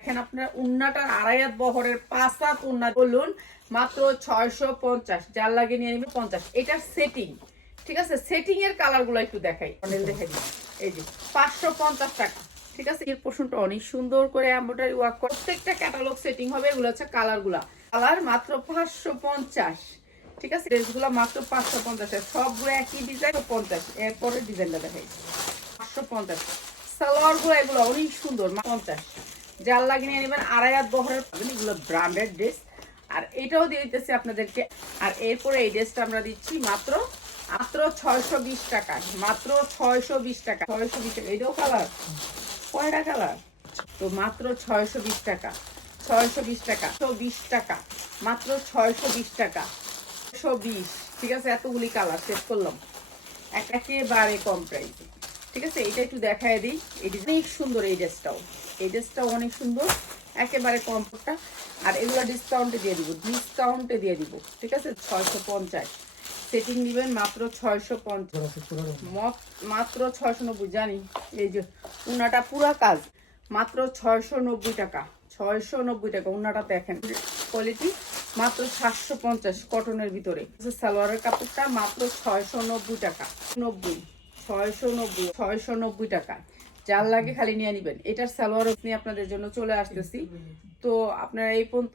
দেখেন আপনার উন্নাটার আড়াইয়াত বহরের পাঁচ উন্না। বলুন, মাত্র ছয়শো পঞ্চাশ, যার লাগে নিয়ে নিবে পঞ্চাশ। এটার সেটিং ঠিক আছে? সেটিং এর কালারগুলো একটু দেখাই। মডেল দেখাই। এই যে, পাঁচশো পঞ্চাশ টাকা, ঠিক আছে? এর পোষণটা অনেক সুন্দর করে এমব্রয়ডারি ওয়ার্ক প্রত্যেকটা ক্যাটালগ সেটিং হবে, এগুলো হচ্ছে কালারগুলা। কালার মাত্র পাঁচশো পঞ্চাশ, ঠিক আছে? ড্রেসগুলো মাত্র পাঁচশো পঞ্চাশ সবগুলো একই ডিজাইন পঞ্চাশ। এরপরে ডিজাইনটা দেখাই। পাঁচশো পঞ্চাশ। সালোয়ারগুলো এগুলো অনেক সুন্দর পঞ্চাশ। যার লাগে নিয়ে নেবেন আড়াই হাত বহরের এগুলো ব্র্যান্ডেড ড্রেস। আর এটাও দিয়ে দিতেছি আপনাদেরকে। আর এরপরে এই ড্রেসটা আমরা দিচ্ছি মাত্র মাত্র ছয়শো বিশ টাকা। মাত্র ছয়শো বিশ টাকা। ছয়শো বিশ টাকা। এটাও কালার কয়টা কালার তো মাত্র ছয়শো বিশ টাকা। ছয়শো বিশ টাকা। তো বিশ টাকা। মাত্র ছয়শো বিশ টাকা। ছয়শো বিশ। ঠিক আছে, এতগুলি কালার সেট করলাম। এক একেবারে কম প্রাইসে ঠিক আছে? এটা একটু দেখায় দিই। এই অনেক সুন্দর এই ড্রেসটাও। এই ড্রেসটাও অনেক সুন্দর। একেবারে কমফোর্টটা আর এগুলো ডিসকাউন্টে দিয়ে দিব। ডিসকাউন্টে দিয়ে দিব। ঠিক আছে? ছয়শো পঞ্চাশ। সেটিং দিবেন মাত্র ছয়শো পঞ্চাশ। মত- মাত্র ছয়শো নব্বই জানি। এই যে উনাটা পুরা কাজ। মাত্র ছয়শো নব্বই টাকা। ছয়শো নব্বই টাকা। উনাটা দেখেন। কোয়ালিটি মাত্র সাতশো পঞ্চাশ কটনের ভিতরে। সালোয়ারের কাপড়টা মাত্র ছয়শো নব্বই টাকা। নব্বই। ছয়শো নব্বই ছয়শো নব্বই টাকা। যার লাগে খালি নিয়ে নিবেন। এটার সালোয়ার আপনাদের জন্য চলে আসতেছি। তো আপনারা এই পর্যন্ত